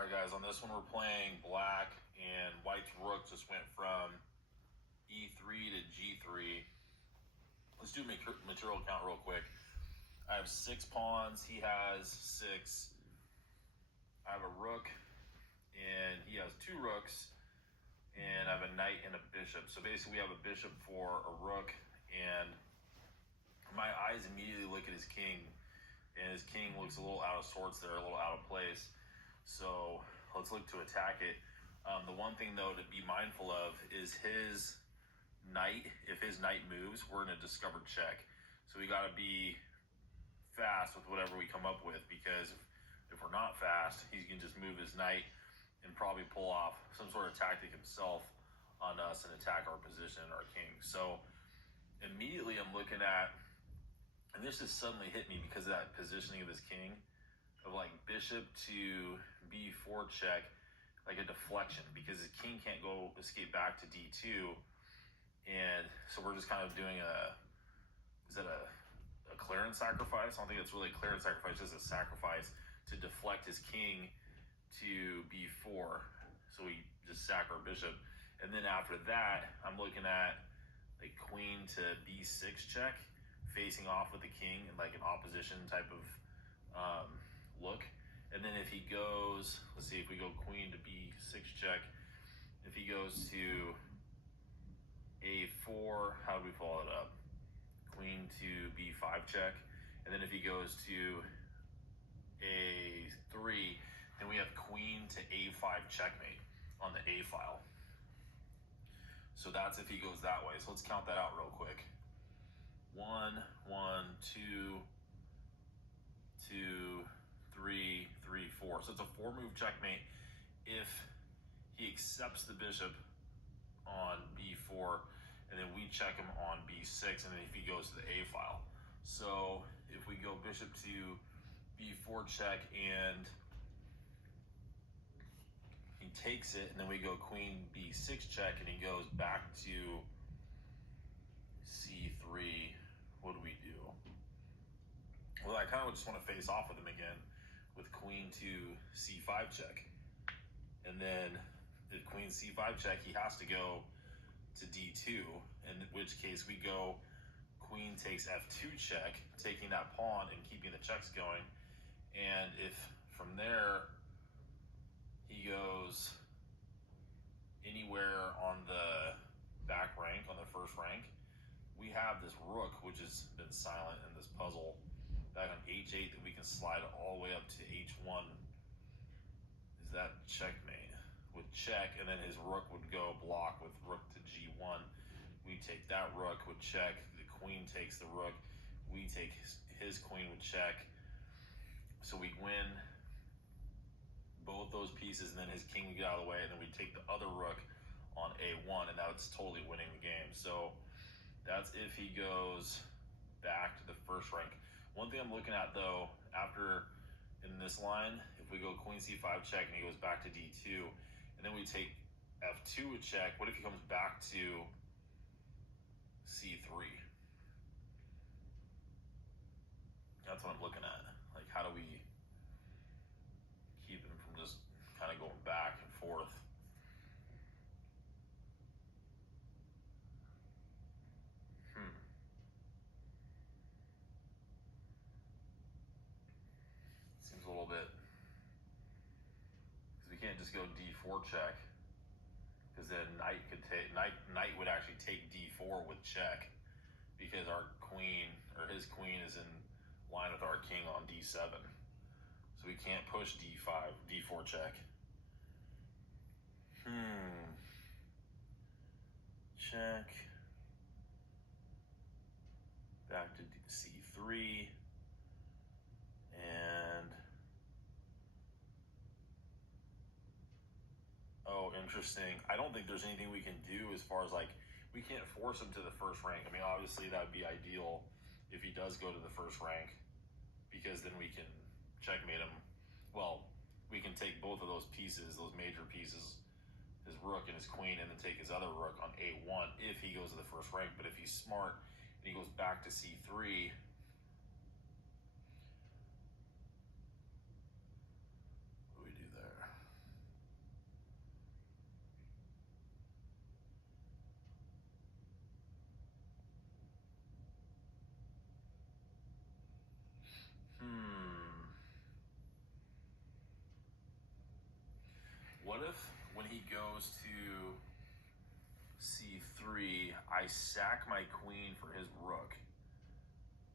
All right, guys, on this one we're playing black, and white's rook just went from E3 to G3. Let's do material count real quick. I have 6 pawns, he has 6. I have a rook, and he has 2 rooks, and I have a knight and a bishop. So basically we have a bishop for a rook, and my eyes immediately look at his king, and his king looks a little out of sorts there, a little out of place. So let's look to attack it. The one thing though to be mindful of is his knight. If his knight moves, we're in a discovered check. So we got to be fast with whatever we come up with, because if we're not fast, he can just move his knight and probably pull off some sort of tactic himself on us and attack our position and our king. So immediately I'm looking at, and this just suddenly hit me because of that positioning of his king, of like bishop to b4 check, like a deflection, because his king can't go escape back to d2. And so we're just kind of doing is that a clearance sacrifice? I don't think it's really a clearance sacrifice, just a sacrifice to deflect his king to b4. So we just sack our bishop. And then after that, I'm looking at like queen to b6 check, facing off with the king in like an opposition type of look. And then if he goes, let's see, if we go queen to b6 check, if he goes to a4, how do we follow it up? Queen to b5 check. And then if he goes to a3, then we have queen to a5 checkmate on the a file. So that's if he goes that way. So let's count that out real quick. 1, 1, 2, 2, 3, 3, 4. So it's a 4-move checkmate if he accepts the bishop on b4, and then we check him on b6, and then if he goes to the a file. So if we go bishop to b4 check and he takes it, and then we go queen b6 check and he goes back to c3, what do we do? Well, I kind of just want to face off with him again with queen to c5 check. And then if queen c5 check, he has to go to d2, in which case we go queen takes f2 check, taking that pawn and keeping the checks going. And if from there he goes anywhere on the back rank, on the first rank, we have this rook, which has been silent in this puzzle, back on h8, that we can slide all the way up to h1. Is that checkmate? With check, and then his rook would go block with rook to g1. We take that rook with check, the queen takes the rook, we take his queen with check. So we win both those pieces, and then his king would get out of the way, and then we take the other rook on a1, and that's totally winning the game. So that's if he goes back to the first rank. One thing I'm looking at though, after in this line, if we go queen c5 check and he goes back to d2, and then we take f2 with check, what if he comes back to c3? That's what I'm looking at. Like, how do we keep him from just kind of going back and forth? Seems a little bit, because we can't just go d4 check, because then knight could take, knight would actually take d4 with check, because our queen, or his queen, is in line with our king on d7. So we can't push d5, d4 check. Check. Back to c3. And oh, interesting. I don't think there's anything we can do as far as like, we can't force him to the first rank. I mean, obviously that would be ideal if he does go to the first rank, because then we can checkmate him. Well, we can take both of those pieces, those major pieces, his rook and his queen, and then take his other rook on a1 if he goes to the first rank. But if he's smart and he goes back to c3, what do we do there? he goes to c3, I sack my queen for his rook.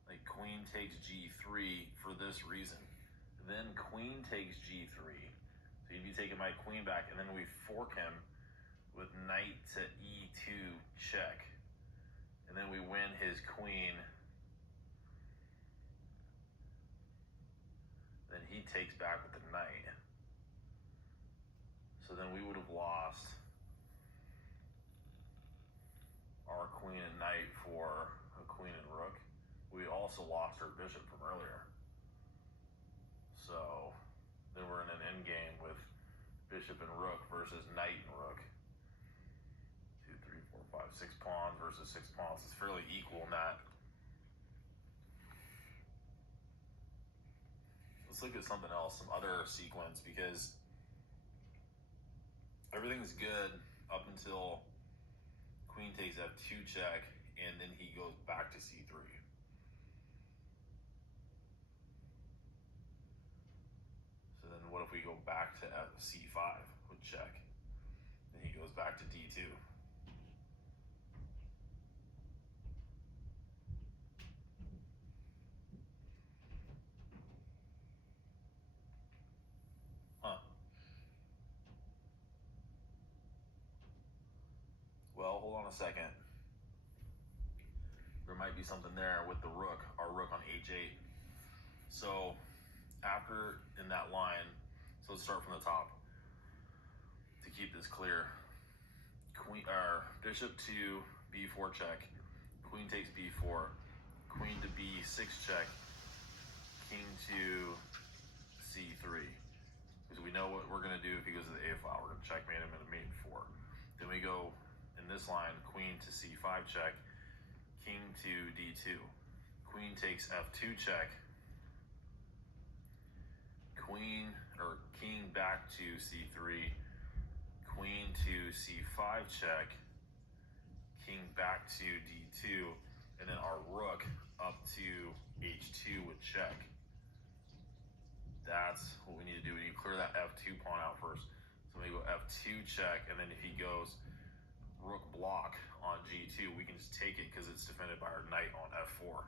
Like queen takes g3 for this reason. Then queen takes g3. So he'd be taking my queen back, and then we fork him with knight to e2 check. And then we win his queen. Then he takes back with the knight. So then we would have lost our queen and knight for a queen and rook. We also lost our bishop from earlier. So then we're in an endgame with bishop and rook versus knight and rook. 2, 3, 4, 5, 6 pawns versus 6 pawns. It's fairly equal in that. Let's look at something else, some other sequence, because everything's good up until queen takes f2 check, and then he goes back to c3. So then what if we go back to c5 with check? Then he goes back to d2. Well, hold on a second. There might be something there with the rook, our rook on h8. So after in that line, so let's start from the top to keep this clear. Queen or bishop to b4 check, queen takes b4, queen to b6 check, king to c3. Because we know what we're going to do if he goes to the a file. We're going to checkmate him in a mate 4. Then we go in this line, queen to c5 check, king to d2, queen takes f2 check, queen or king back to c3, queen to c5 check, king back to d2, and then our rook up to h2 with check. That's what we need to do. We need to clear that f2 pawn out first. So we go f2 check, and then if he goes rook block on g2, we can just take it because it's defended by our knight on f4.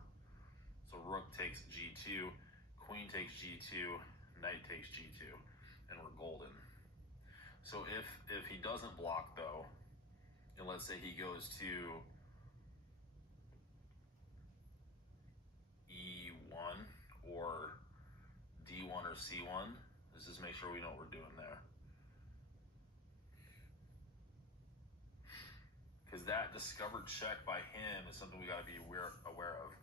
So rook takes g2, queen takes g2, knight takes g2, and we're golden. So if he doesn't block though, and let's say he goes to e1 or d1 or c1, let's just make sure we know what we're doing there. Because that discovered check by him is something we got to be aware of.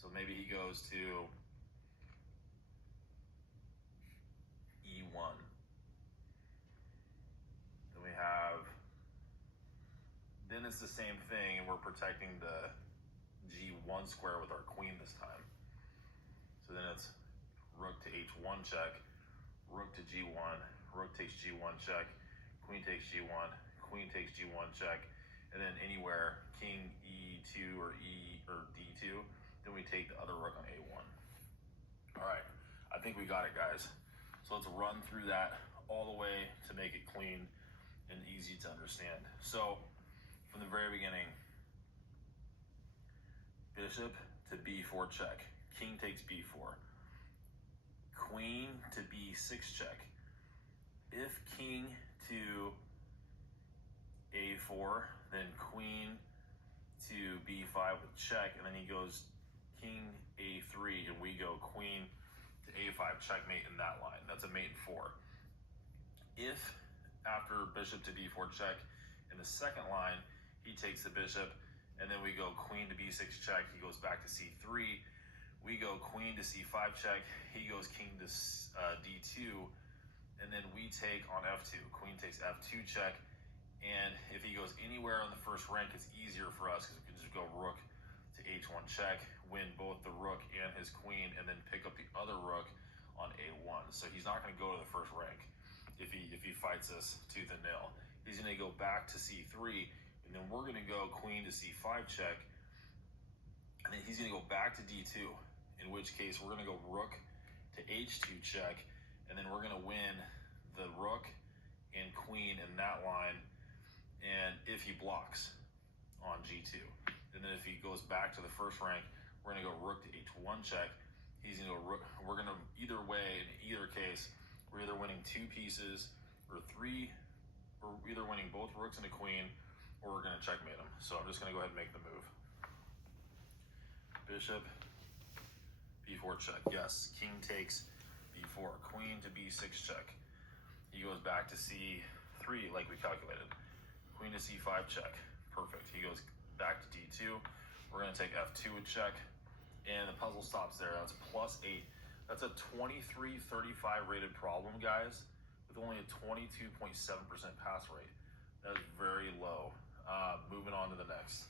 So maybe he goes to e1. Then we have, then it's the same thing, and we're protecting the g1 square with our queen this time. So then it's rook to h1 check, rook to g1, rook takes g1 check, queen takes g1, queen takes g1 check, and then anywhere king e2 or d2, then we take the other rook on a1. All right, I think we got it, guys. So let's run through that all the way to make it clean and easy to understand. So from the very beginning, bishop to b4 check, king takes b4, queen to b6 check. If king to a4, then queen to b5 with check, and then he goes king a3, and we go queen to a5 checkmate in that line. That's a mate in 4. If after bishop to d4 check in the second line, he takes the bishop, and then we go queen to b6 check, he goes back to c3, we go queen to c5 check, he goes king to d2, and then we take on f2, queen takes f2 check, and if he goes anywhere on the first rank, it's easier for us because we can just go rook to h1 check, win both the rook and his queen, and then pick up the other rook on a1. So he's not going to go to the first rank if he fights us tooth and nail. He's going to go back to c3, and then we're going to go queen to c5 check, and then he's going to go back to d2, in which case we're going to go rook to h2 check, and then we're going to win the rook and queen in that line, and if he blocks on g2. And then if he goes back to the first rank, we're going to go rook to h1 check. He's going to go rook. We're going to, either way, in either case, we're either winning 2 pieces or 3. We're either winning both rooks and a queen, or we're going to checkmate him. So I'm just going to go ahead and make the move. Bishop, b4 check. Yes, king takes b4. Queen to b6 check. He goes back to c3 like we calculated. Queen to c5 check. Perfect. He goes back to d2. We're going to take f2 a check, and the puzzle stops there. That's +8. That's a 2335 rated problem, guys, with only a 22.7% pass rate. That is very low. Moving on to the next.